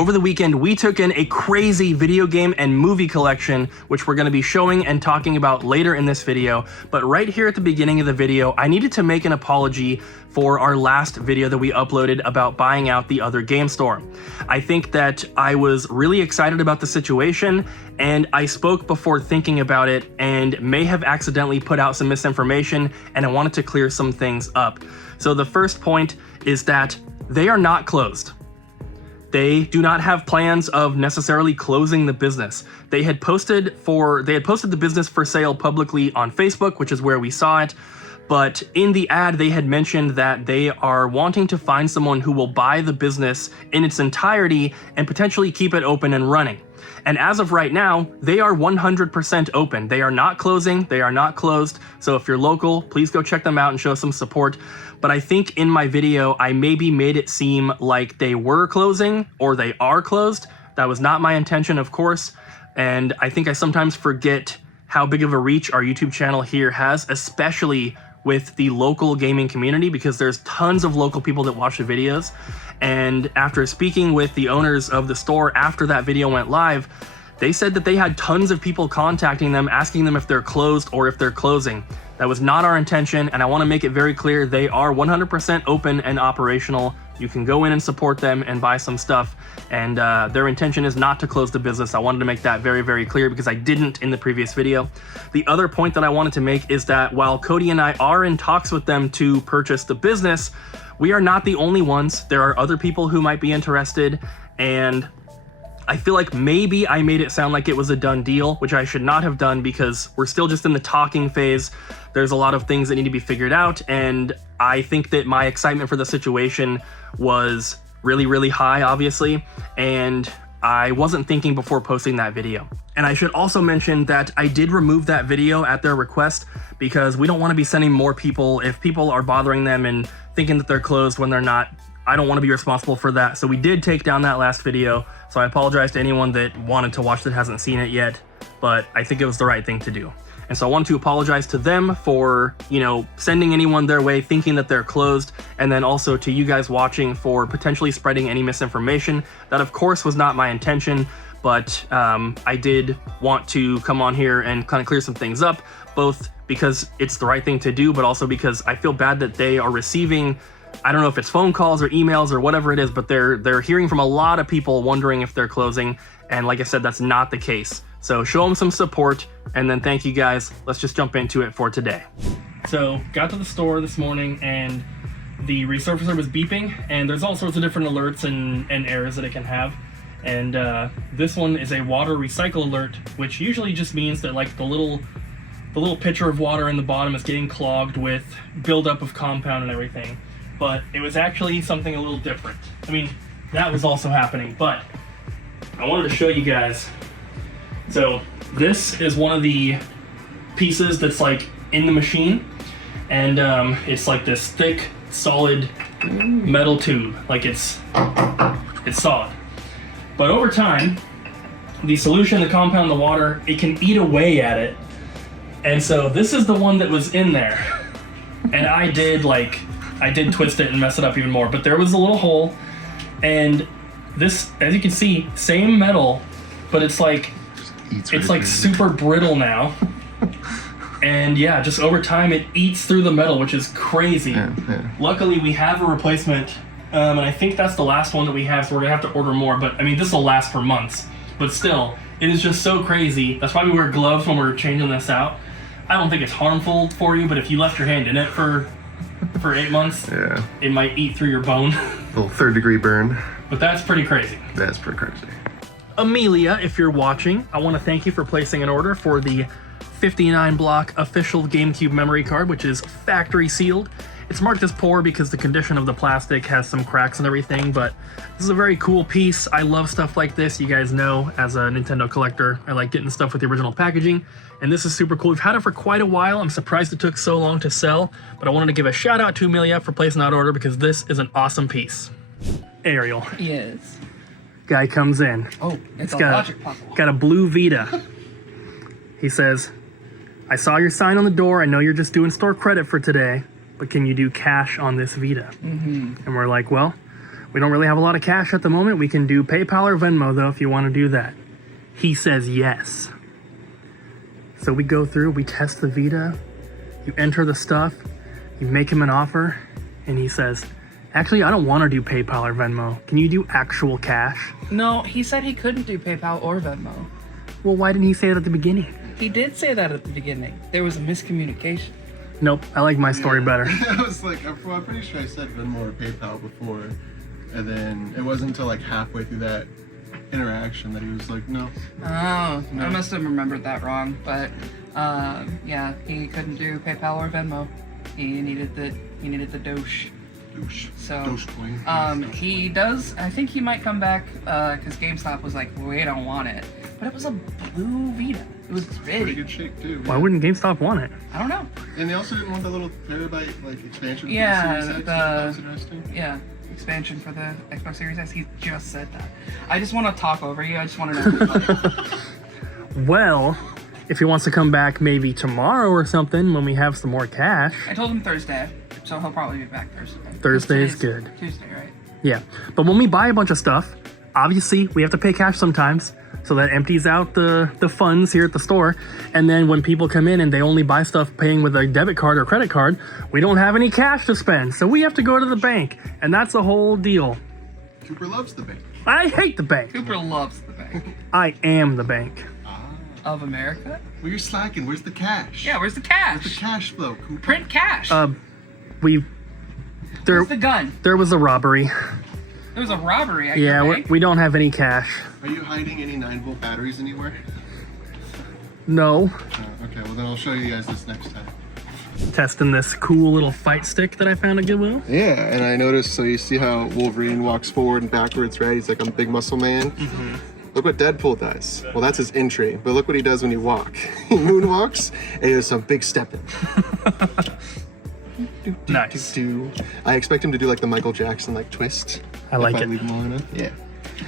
Over the weekend, we took in a crazy video game and movie collection, which we're going to be showing and talking about later in this video. But right here at the beginning of the video, I needed to make an apology for our last video that we uploaded about buying out the other game store. I think that I was really excited about the situation, and I spoke before thinking about it and may have accidentally put out some misinformation, and I wanted to clear some things up. So the first point is that they are not closed. They do not have plans of necessarily closing the business. They had posted the business for sale publicly on Facebook, which is where we saw it. But in the ad, they had mentioned that they are wanting to find someone who will buy the business in its entirety and potentially keep it open and running. And as of right now, they are 100% open. They are not closing, they are not closed. So if you're local, please go check them out and show some support. But I think in my video, I maybe made it seem like they were closing or they are closed. That was not my intention, of course. And I think I sometimes forget how big of a reach our YouTube channel here has, especially with the local gaming community, because there's tons of local people that watch the videos. And after speaking with the owners of the store after that video went live, they said that they had tons of people contacting them, asking them if they're closed or if they're closing. That was not our intention, and I want to make it very clear they are 100% open and operational. You can go in and support them and buy some stuff, and their intention is not to close the business. I wanted to make that very, very clear because I didn't in the previous video. The other point that I wanted to make is that while Cody and I are in talks with them to purchase the business, we are not the only ones. There are other people who might be interested, and I feel like maybe I made it sound like it was a done deal, which I should not have done because we're still just in the talking phase. There's a lot of things that need to be figured out, and I think that my excitement for the situation was really, really high, obviously, and I wasn't thinking before posting that video. And I should also mention that I did remove that video at their request because we don't want to be sending more people. If people are bothering them and thinking that they're closed when they're not, I don't want to be responsible for that. So we did take down that last video. So I apologize to anyone that wanted to watch that hasn't seen it yet, but I think it was the right thing to do. And so I want to apologize to them for, sending anyone their way thinking that they're closed, and then also to you guys watching for potentially spreading any misinformation. That of course was not my intention, but I did want to come on here and kind of clear some things up, both because it's the right thing to do, but also because I feel bad that they are receiving, I don't know if it's phone calls or emails or whatever it is, but they're hearing from a lot of people wondering if they're closing. And like I said, that's not the case. So show them some support, and then thank you guys. Let's just jump into it for today. So got to the store this morning and the resurfacer was beeping, and there's all sorts of different alerts and errors that it can have. And this one is a water recycle alert, which usually just means that like the little pitcher of water in the bottom is getting clogged with buildup of compound and everything. But it was actually something a little different. I mean, that was also happening, but I wanted to show you guys. So this is one of the pieces that's like in the machine, and it's like this thick, solid metal tube. Like it's solid. But over time, the solution, the compound, the water, it can eat away at it. And so this is the one that was in there. And I did twist it and mess it up even more, but there was a little hole, and this, as you can see, same metal, but it's like super brittle now. And yeah, just over time it eats through the metal, which is crazy. Yeah. Luckily we have a replacement, and I think that's the last one that we have, so we're gonna have to order more, but I mean this will last for months. But still, it is just so crazy. That's why we wear gloves when we're changing this out. I don't think it's harmful for you, but if you left your hand in it for 8 months, yeah, it might eat through your bone. A little 3rd-degree burn. But that's pretty crazy. That's pretty crazy. Amelia, if you're watching, I want to thank you for placing an order for the 59 block official GameCube memory card, which is factory sealed. It's marked as poor because the condition of the plastic has some cracks and everything, but this is a very cool piece. I love stuff like this. You guys know, as a Nintendo collector, I like getting stuff with the original packaging, and this is super cool. We've had it for quite a while. I'm surprised it took so long to sell, but I wanted to give a shout out to Amelia for placing that order because this is an awesome piece. Ariel. Yes. Guy comes in. Oh, it's got a blue Vita. He says, I saw your sign on the door. I know you're just doing store credit for today, but can you do cash on this Vita? Mm-hmm. And we're like, well, We don't really have a lot of cash at the moment. We can do PayPal or Venmo, though, if you want to do that. He says yes. So we go through, we test the Vita, you enter the stuff, you make him an offer, and he says, actually, I don't want to do PayPal or Venmo. Can you do actual cash? No, he said he couldn't do PayPal or Venmo. Well, why didn't he say it at the beginning? He did say that at the beginning. There was a miscommunication. Nope, I like my story better. I was like, I'm pretty sure I said Venmo or PayPal before, and then it wasn't until like halfway through that interaction that he was like, no. Oh, I must have remembered that wrong. But yeah, he couldn't do PayPal or Venmo. He needed the dosh. So Doge coin. he does. I think he might come back because GameStop was like, we don't want it. But it was a blue Vita. It was Pretty pretty. good shape too. Why wouldn't GameStop want it? I don't know. And they also didn't want the little terabyte like expansion. For Yeah, the Series X. That was interesting. Yeah, expansion for the Xbox Series S. He just said that. I just want to talk over you. I just want to know. Well, if he wants to come back maybe tomorrow or something when we have some more cash. I told him Thursday, so he'll probably be back Thursday. Thursday is Today's good. Tuesday, right? Yeah, but when we buy a bunch of stuff, obviously we have to pay cash sometimes, so that empties out the funds here at the store. And then when people come in and they only buy stuff paying with a debit card or credit card, we don't have any cash to spend, so we have to go to the bank, and that's a whole deal. Cooper loves the bank. I hate the bank. Cooper loves the bank. I am the bank. Of America? Well, you're slacking. Where's the cash? Yeah, where's the cash? Where's the cash flow, Cooper? Print cash. There Where's the gun? there was a robbery. There was a robbery at Yeah, your bank? we don't have any cash. Are you hiding any 9-volt batteries anywhere? No. Okay, well then I'll show you guys this next time. Testing this cool little fight stick that I found at Goodwill. Yeah, and I noticed, so you see how Wolverine walks forward and backwards, right? He's like a big muscle man. Mm-hmm. Look what Deadpool does. Well, that's his entry, but look what he does when he walks. He moonwalks, and he does some big stepping. Nice. I expect him to do like the Michael Jackson like twist. I like if it. leave him long enough. Yeah.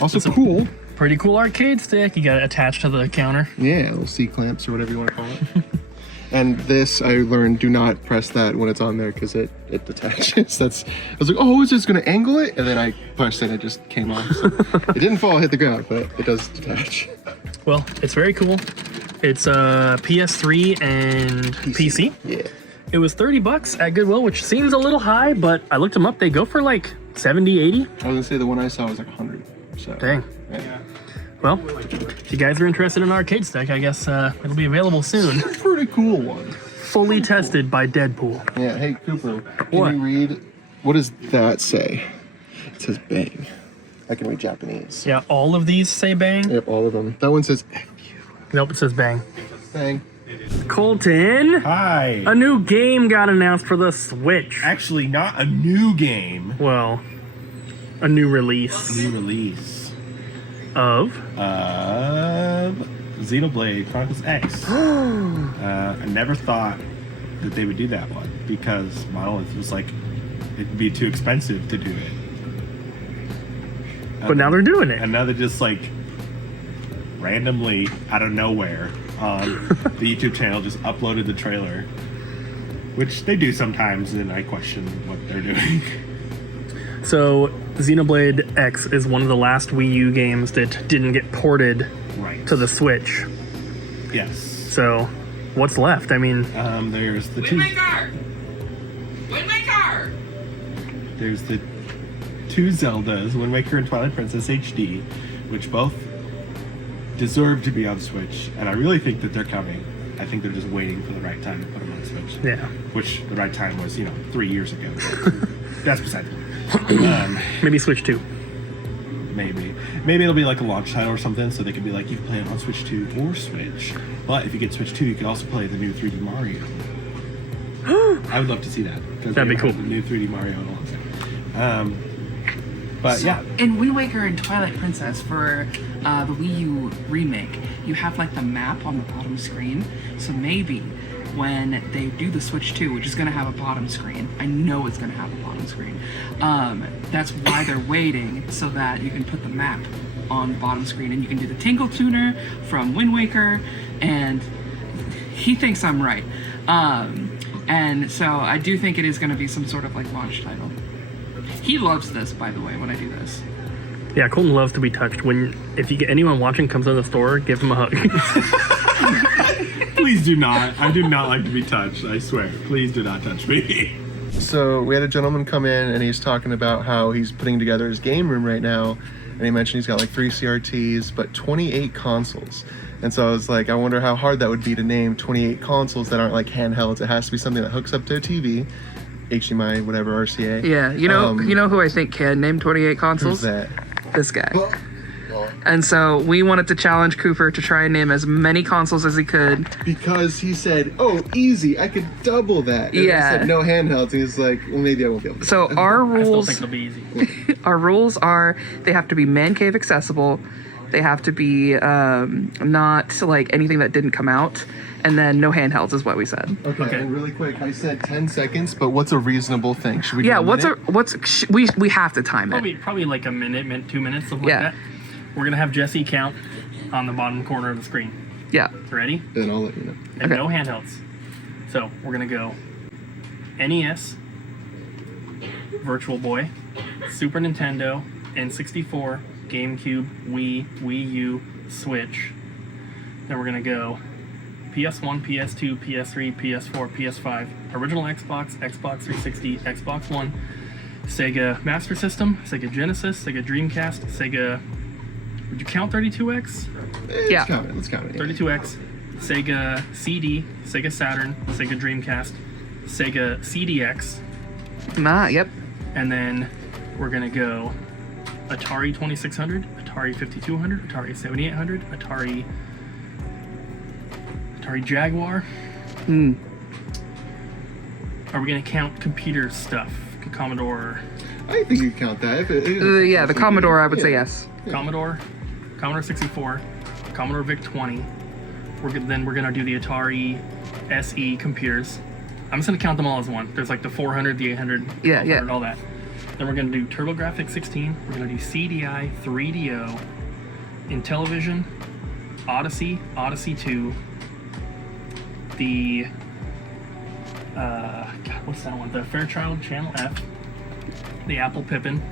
Also cool. Pretty cool arcade stick. You got it attached to the counter. Yeah, little C-clamps or whatever you want to call it. And this, I learned, do not press that when it's on there because it detaches. I was like, oh, is this going to angle it? And then I pushed and it just came off. So it didn't fall, hit the ground, but it does detach. Well, it's very cool. It's PS3 and PC. Yeah. It was $30 at Goodwill, which seems a little high, but I looked them up. They go for like 70, 80. I was going to say the one I saw was like 100. So. Dang. Yeah. Well, if you guys are interested in an arcade stick, I guess it'll be available soon. Pretty cool one. Fully tested by Deadpool. Yeah, hey Cooper, can What? you read, what does that say? It says bang. I can read Japanese. Yeah, all of these say bang. Yep, all of them. That one says F you. Nope, it says bang. Bang. Colton, Hi. a new game got announced for the Switch. Actually, not a new game. Well, a new release New release of. Xenoblade Chronicles X. I never thought that they would do that one because Monolith was like, it'd be too expensive to do it. But now they're doing it. And now they're just like randomly out of nowhere on the YouTube channel just uploaded the trailer, which they do sometimes, and I question what they're doing. So, Xenoblade X is one of the last Wii U games that didn't get ported Right. to the Switch. Yes. So, what's left? I mean, There's the two. Windmaker! Windmaker! There's the two Zeldas, Wind Waker and Twilight Princess HD, which both deserve to be on Switch, and I really think that they're coming. I think they're just waiting for the right time to put them on Switch. yeah. Which the right time was, 3 years ago. That's beside the point. Maybe Switch 2. Maybe it'll be like a launch title or something, so they could be like, you can play it on Switch 2 or Switch. But if you get Switch 2, you can also play the new 3D Mario. I would love to see that. That'd be cool. The new 3D Mario and all that. But yeah. In Wind Waker and Twilight Princess for the Wii U remake, you have like the map on the bottom screen. So maybe when they do the Switch 2, which is going to have a bottom screen, I know it's going to have a bottom screen. That's why they're waiting, so that you can put the map on the bottom screen and you can do the Tingle Tuner from Wind Waker, and he thinks I'm right. And so I do think it is going to be some sort of like launch title. He loves this, by the way, when I do this. Yeah, Colton loves to be touched. If you get anyone watching comes in the store, give him a hug. Please do not. I do not like to be touched. I swear. Please do not touch me. So we had a gentleman come in and he's talking about how he's putting together his game room right now, and he mentioned he's got like 3 CRTs but 28 consoles. And so I was like, I wonder how hard that would be to name 28 consoles that aren't like handhelds. It has to be something that hooks up to a TV, HDMI, whatever, RCA. Yeah, you know who I think can name 28 consoles? Who's that? This guy. And so we wanted to challenge Cooper to try and name as many consoles as he could. Because he said, oh, easy, I could double that. And Yeah. I said, no handhelds. And he's like, well, maybe I won't be able to. So our I still rules, think it'll be easy. our rules are they have to be man cave accessible. They have to be not like anything that didn't come out. And then no handhelds is what we said. Okay, and really quick, I said 10 seconds, but what's a reasonable thing? Should we do Yeah, a minute? we have to time it. Probably like a minute, 2 minutes, something Yeah. like that. We're gonna have Jesse count on the bottom corner of the screen. Yeah. Ready? Then I'll let you know. And Okay. no handhelds. So we're gonna go NES, Virtual Boy, Super Nintendo, N64, GameCube, Wii, Wii U, Switch. Then we're gonna go PS1, PS2, PS3, PS4, PS5, original Xbox, Xbox 360, Xbox One, Sega Master System, Sega Genesis, Sega Dreamcast, Sega... Would you count 32X? Yeah. Let's count it. Yeah. 32X, Sega CD, Sega Saturn, Sega Dreamcast, Sega CDX, Yep. and then we're gonna go Atari 2600, Atari 5200, Atari 7800, Atari Jaguar. Are we gonna count computer stuff? Commodore, I think you count that. Yeah, the Commodore, I would say yes. Commodore 64, Commodore VIC 20. Then we're gonna do the Atari SE computers. I'm just gonna count them all as one. There's like the 400, the 800, Yeah, 1200, yeah. all that. Then we're gonna do TurboGrafx 16. We're gonna do CDI, 3DO, Intellivision, Odyssey, Odyssey 2, the God, what's that one? The Fairchild Channel F, the Apple Pippin.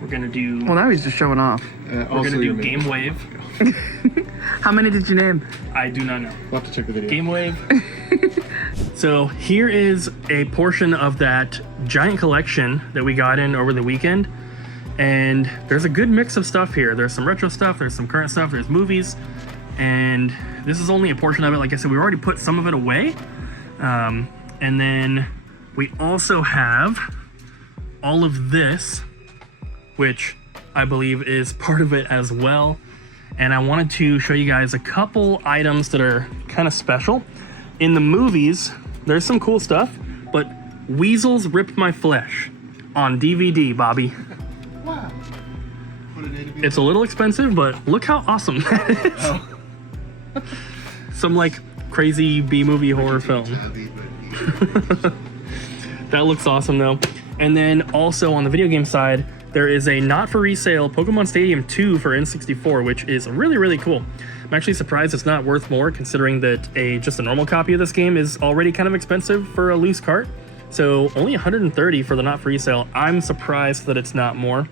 We're gonna do. Well, now he's just showing off. We're gonna do Game Wave. How many did you name? I do not know. We'll have to check the video. Game Wave. So here is a portion of that giant collection that we got in over the weekend. And there's a good mix of stuff here. There's some retro stuff, there's some current stuff, there's movies. And this is only a portion of it. Like I said, we already put some of it away. And then we also have all of this, which I believe is part of it as well. And I wanted to show you guys a couple items that are kind of special. In the movies, there's some cool stuff, but Weasels Ripped My Flesh on DVD, Bobby. Wow. It's a little expensive, but look how awesome that is. Some like crazy B-movie horror film. That looks awesome though. And then also on the video game side, there is a not for resale Pokemon Stadium 2 for N64, which is really, really cool. I'm actually surprised it's not worth more considering that just a normal copy of this game is already kind of expensive for a loose cart. So only 130 for the not for resale. I'm surprised that it's not more.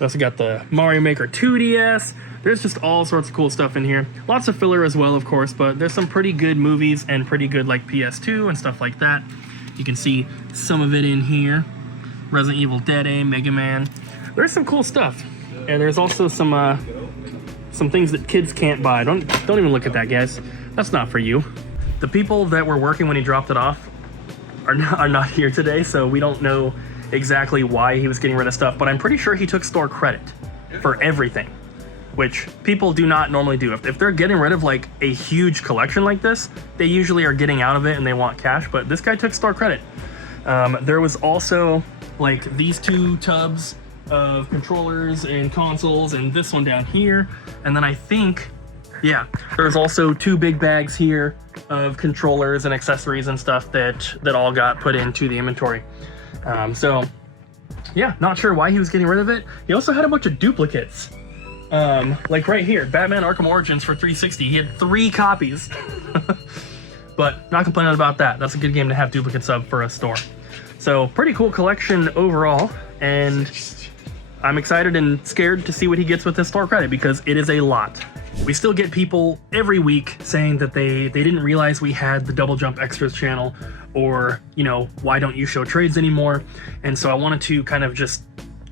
We also got the Mario Maker 2DS. There's just all sorts of cool stuff in here. Lots of filler as well, of course, but there's some pretty good movies and pretty good like PS2 and stuff like that. You can see some of it in here. Resident Evil Dead A, Mega Man. There's some cool stuff. And there's also some things that kids can't buy. Don't even look at that, guys. That's not for you. The people that were working when he dropped it off are not here today, so we don't know exactly why he was getting rid of stuff, but I'm pretty sure he took store credit for everything, which people do not normally do. If they're getting rid of like a huge collection like this, they usually are getting out of it and they want cash, but this guy took store credit. There was also like these 2 tubs of controllers and consoles and this one down here. And then I think, yeah, there's also 2 big bags here of controllers and accessories and stuff that all got put into the inventory. So yeah, not sure why he was getting rid of it. He also had a bunch of duplicates. Like right here, Batman Arkham Origins for 360. He had 3 copies. But not complaining about that. That's a good game to have duplicates of for a store. So pretty cool collection overall, and I'm excited and scared to see what he gets with this store credit because it is a lot. We still get people every week saying that they didn't realize we had the Double Jump Extras channel, or, you know, why don't you show trades anymore? And so I wanted to kind of just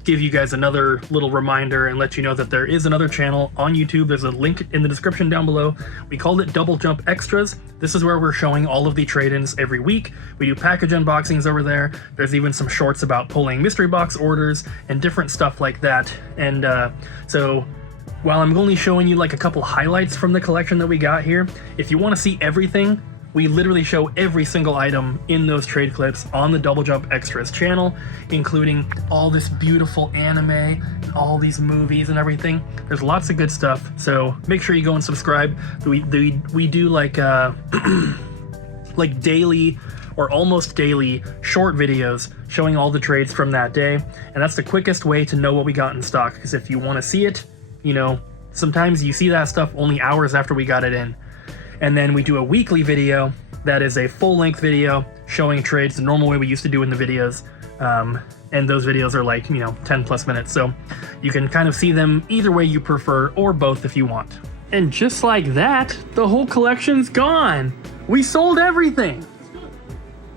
give you guys another little reminder and let you know that there is another channel on YouTube. There's a link in the description down below. We called it Double Jump Extras. This is where we're showing all of the trade-ins every week. We do package unboxings over there. There's even some shorts about pulling mystery box orders and different stuff like that. And so while I'm only showing you like a couple highlights from the collection that we got here, if you want to see everything, we literally show every single item in those trade clips on the Double Jump Extras channel, including all this beautiful anime, and all these movies and everything. There's lots of good stuff, so make sure you go and subscribe. We do like like daily or almost daily short videos showing all the trades from that day, and that's the quickest way to know what we got in stock, because if you want to see it, you know, sometimes you see that stuff only hours after we got it in. And then we do a weekly video that is a full-length video showing trades the normal way we used to do in the videos. And those videos are like, you know, 10 plus minutes. So you can kind of see them either way you prefer, or both if you want. And just like that, the whole collection's gone. We sold everything.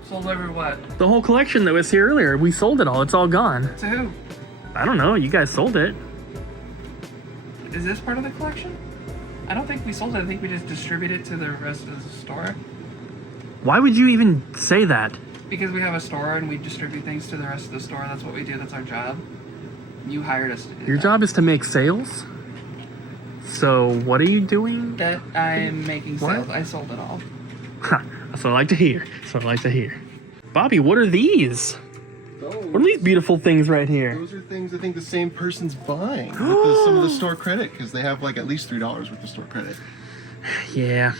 Sold every what? The whole collection that was here earlier, we sold it all. It's all gone. To who? I don't know. You guys sold it. Is this part of the collection? I don't think we sold it. I think we just distributed it to the rest of the store. Why would you even say that? Because we have a store and we distribute things to the rest of the store. That's what we do. That's our job. You hired us to do Your that. job is to make sales? So what are you doing? That I'm making What? sales. I sold it all. That's what I like to hear. That's what I like to hear. Bobby, what are these? What are these beautiful things right here? Those are things I think the same person's buying with some of the store credit, because they have like at least $3 worth of store credit. Yeah.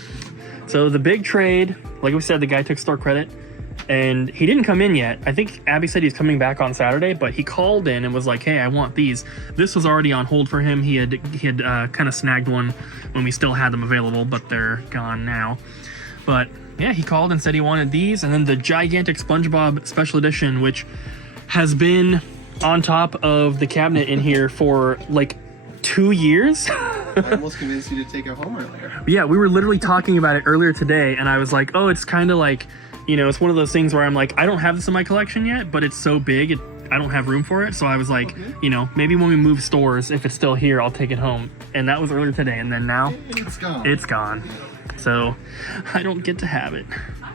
So the big trade, like we said, the guy took store credit, and he didn't come in yet. I think Abby said he's coming back on Saturday, but he called in and was like, hey, I want these. This was already on hold for him. He had kind of snagged one when we still had them available, but they're gone now. But yeah, he called and said he wanted these, and then the gigantic SpongeBob Special Edition, which has been on top of the cabinet in here for like 2 years. I almost convinced you to take it home earlier. Yeah, we were literally talking about it earlier today, and I was like, oh, it's kind of like, you know, it's one of those things where I'm like, I don't have this in my collection yet, but it's so big, I don't have room for it. So I was like, you know, maybe when we move stores, if it's still here, I'll take it home. And that was earlier today, and then now It's gone. it's gone. So I don't get to have it.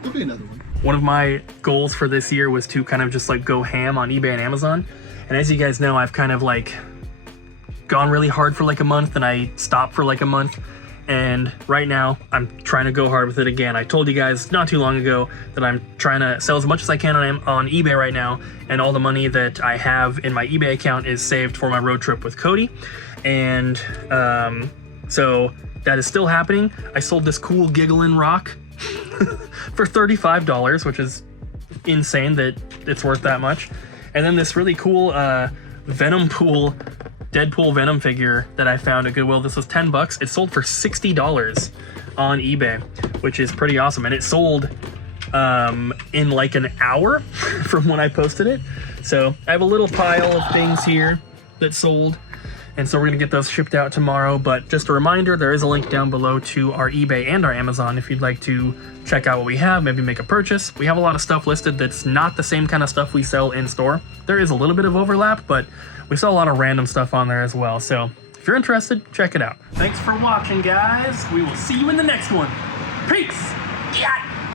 There'll be another one. One of my goals for this year was to kind of just like go ham on eBay and Amazon. And as you guys know, I've kind of like gone really hard for like a month, and I stopped for like a month. And right now I'm trying to go hard with it again. I told you guys not too long ago that I'm trying to sell as much as I can on eBay right now. And all the money that I have in my eBay account is saved for my road trip with Cody. And so that is still happening. I sold this cool Gigglin' Rock for $35, which is insane that it's worth that much. And then this really cool Venom Pool Deadpool Venom figure that I found at Goodwill. This was $10. It sold for $60 on eBay, which is pretty awesome. And it sold in like an hour from when I posted it. So I have a little pile of things here that sold. And so we're gonna get those shipped out tomorrow. But just a reminder, there is a link down below to our eBay and our Amazon if you'd like to check out what we have, maybe make a purchase. We have a lot of stuff listed that's not the same kind of stuff we sell in store. There is a little bit of overlap, but we sell a lot of random stuff on there as well. So if you're interested, check it out. Thanks for watching, guys. We will see you in the next one. Peace. Yeah.